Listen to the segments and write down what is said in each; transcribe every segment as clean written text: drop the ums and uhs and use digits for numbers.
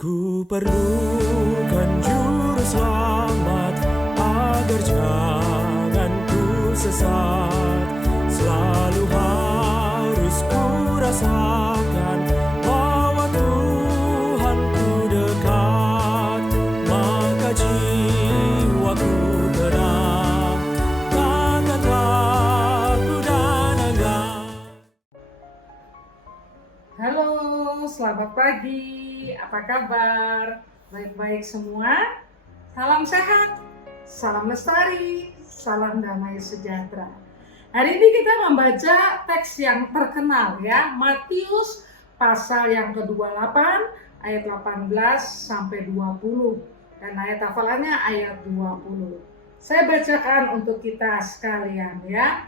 Ku perlukan juru selamat agar jangan ku sesat. Selalu harus ku rasakan bahwa Tuhanku dekat. Maka jiwaku tenang, takkan takut dan enggan. Halo, selamat pagi. Apa kabar? Baik-baik semua? Salam sehat, salam lestari, salam damai sejahtera. Hari ini kita membaca teks yang terkenal ya, Matius pasal yang ke-28 ayat 18 sampai 20 dan ayat hafalannya ayat 20. Saya bacakan untuk kita sekalian ya.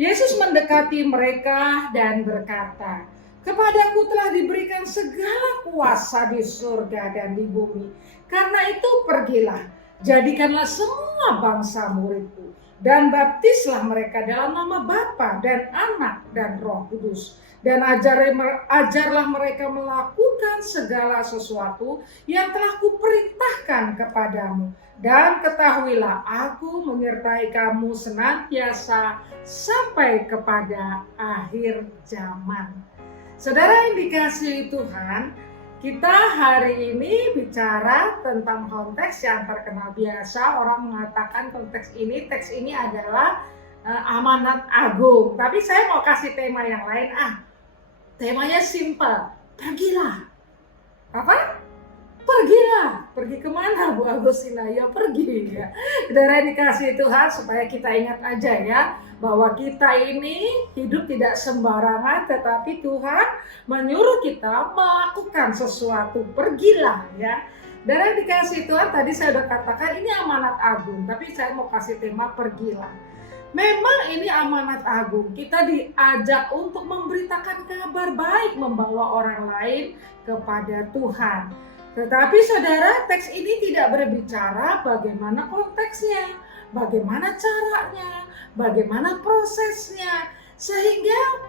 Yesus mendekati mereka dan berkata, "Kepadaku telah diberikan segala kuasa di surga dan di bumi. Karena itu pergilah, jadikanlah semua bangsa muridku, dan baptislah mereka dalam nama Bapa dan Anak dan Roh Kudus. Dan ajarlah mereka melakukan segala sesuatu yang telah kuperintahkan kepadamu. Dan ketahuilah, aku menyertai kamu senantiasa sampai kepada akhir zaman." Saudara yang dikasihi Tuhan, kita hari ini bicara tentang konteks yang terkenal. Biasa orang mengatakan teks ini adalah amanat agung. Tapi saya mau kasih tema yang lain. Temanya simpel. Pergilah. Apa? Pergilah. Pergi kemana Bu Agustina? Ya pergi ya. Saudara yang dikasihi Tuhan, supaya kita ingat aja ya, bahwa kita ini hidup tidak sembarangan, tetapi Tuhan menyuruh kita melakukan sesuatu. Pergilah ya. Dan yang dikasih Tuhan, tadi saya sudah katakan ini amanat agung, tapi saya mau kasih tema pergilah. Memang ini amanat agung, kita diajak untuk memberitakan kabar baik, membawa orang lain kepada Tuhan. Tetapi saudara, teks ini tidak berbicara bagaimana konteksnya, bagaimana caranya, bagaimana prosesnya, sehingga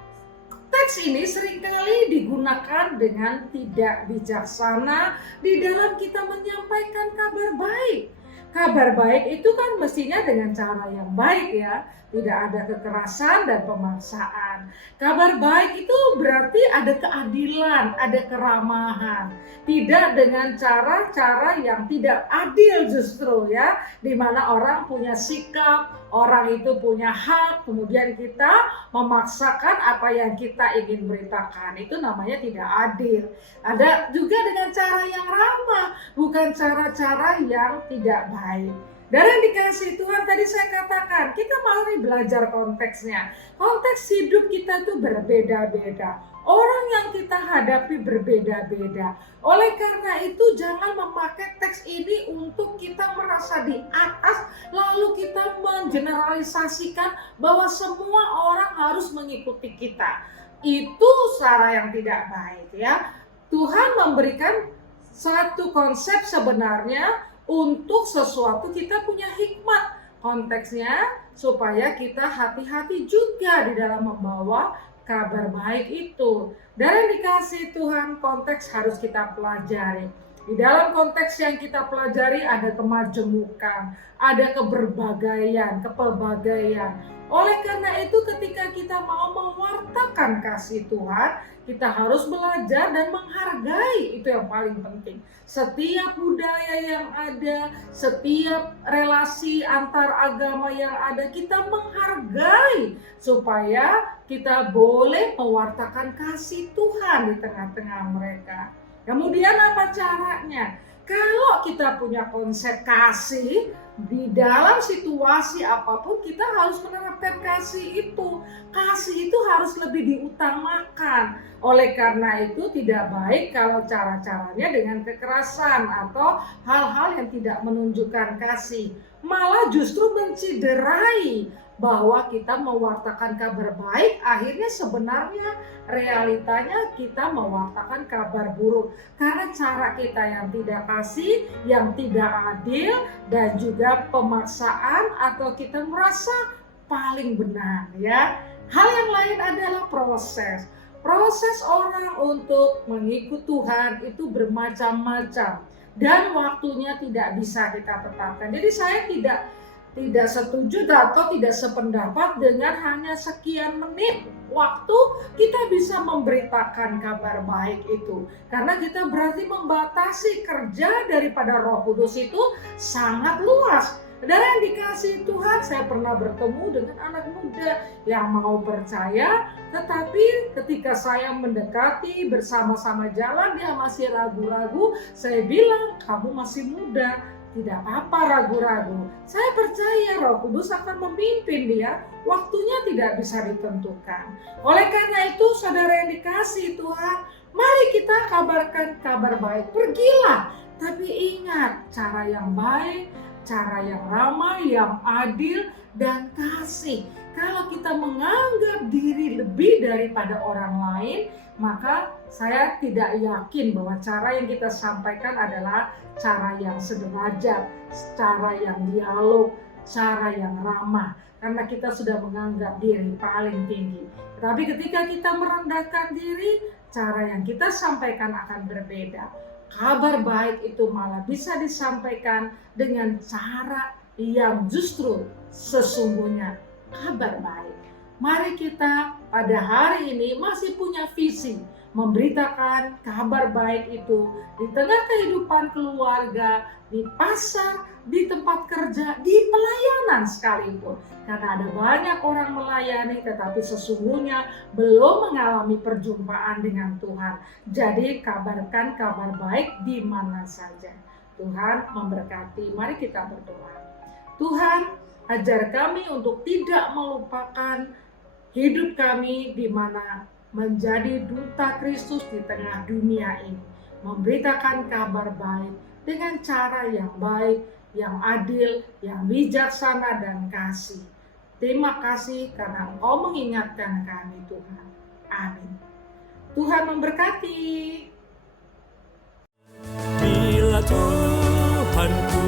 teks ini seringkali digunakan dengan tidak bijaksana di dalam kita menyampaikan kabar baik. Kabar baik itu kan mestinya dengan cara yang baik ya, tidak ada kekerasan dan pemaksaan. Kabar baik itu berarti ada keadilan, ada keramahan, tidak dengan cara-cara yang tidak adil justru ya, di mana orang punya sikap, orang itu punya hak, kemudian kita memaksakan apa yang kita ingin beritakan, itu namanya tidak adil. Ada juga dengan cara yang ramah, bukan cara-cara yang tidak baik. Dan yang dikasih Tuhan tadi saya katakan, kita mari belajar konteksnya. Konteks hidup kita itu berbeda-beda. Orang yang kita hadapi berbeda-beda. Oleh karena itu jangan memakai teks ini untuk kita merasa di atas, lalu kita mengeneralisasikan bahwa semua orang harus mengikuti kita. Itu cara yang tidak baik ya. Tuhan memberikan satu konsep sebenarnya untuk sesuatu, kita punya hikmat konteksnya supaya kita hati-hati juga di dalam membawa kabar baik itu. Dan yang dikasih Tuhan, konteks harus kita pelajari. Di dalam konteks yang kita pelajari ada kemajemukan, ada keberbagaian, kepelbagaian. Oleh karena itu ketika kita mau mewartakan kasih Tuhan, kita harus belajar dan menghargai, itu yang paling penting. Setiap budaya yang ada, setiap relasi antar agama yang ada, kita menghargai supaya kita boleh mewartakan kasih Tuhan di tengah-tengah mereka. Kemudian apa caranya? Kalau kita punya konsep kasih, di dalam situasi apapun kita harus menerapkan kasih itu. Kasih itu harus lebih diutamakan. Oleh karena itu tidak baik kalau cara-caranya dengan kekerasan atau hal-hal yang tidak menunjukkan kasih. Malah justru menciderai bahwa kita mewartakan kabar baik, akhirnya sebenarnya realitanya kita mewartakan kabar buruk. Karena cara kita yang tidak kasih, yang tidak adil, dan juga pemaksaan atau kita merasa paling benar ya. Hal yang lain adalah proses. Proses orang untuk mengikut Tuhan itu bermacam-macam dan waktunya tidak bisa kita tetapkan. Jadi saya tidak setuju atau tidak sependapat dengan hanya sekian menit waktu kita bisa memberitakan kabar baik itu. Karena kita berarti membatasi kerja daripada Roh Kudus itu sangat luas. Dan yang dikasih Tuhan, saya pernah bertemu dengan anak muda yang mau percaya, tetapi ketika saya mendekati bersama-sama jalan, dia masih ragu-ragu. Saya bilang, kamu masih muda, tidak apa-apa ragu-ragu. Saya percaya Roh Kudus akan memimpin dia, waktunya tidak bisa ditentukan. Oleh karena itu, saudara yang dikasih Tuhan, mari kita kabarkan kabar baik. Pergilah, tapi ingat cara yang baik, cara yang ramah, yang adil, dan kasih. Kalau kita menganggap diri lebih daripada orang lain, maka saya tidak yakin bahwa cara yang kita sampaikan adalah cara yang sederajat, cara yang dialog, cara yang ramah. Karena kita sudah menganggap diri paling tinggi. Tapi ketika kita merendahkan diri, cara yang kita sampaikan akan berbeda. Kabar baik itu malah bisa disampaikan dengan cara yang justru sesungguhnya kabar baik. Mari kita pada hari ini masih punya visi memberitakan kabar baik itu di tengah kehidupan keluarga, di pasar, di tempat kerja, di pelayanan sekalipun. Karena ada banyak orang melayani tetapi sesungguhnya belum mengalami perjumpaan dengan Tuhan. Jadi kabarkan kabar baik di mana saja. Tuhan memberkati. Mari kita berdoa. Tuhan, ajar kami untuk tidak melupakan hidup kami di mana menjadi duta Kristus di tengah dunia ini. Memberitakan kabar baik dengan cara yang baik, yang adil, yang bijaksana dan kasih. Terima kasih karena Engkau mengingatkan kami Tuhan. Amin. Tuhan memberkati. Bila Tuhan ku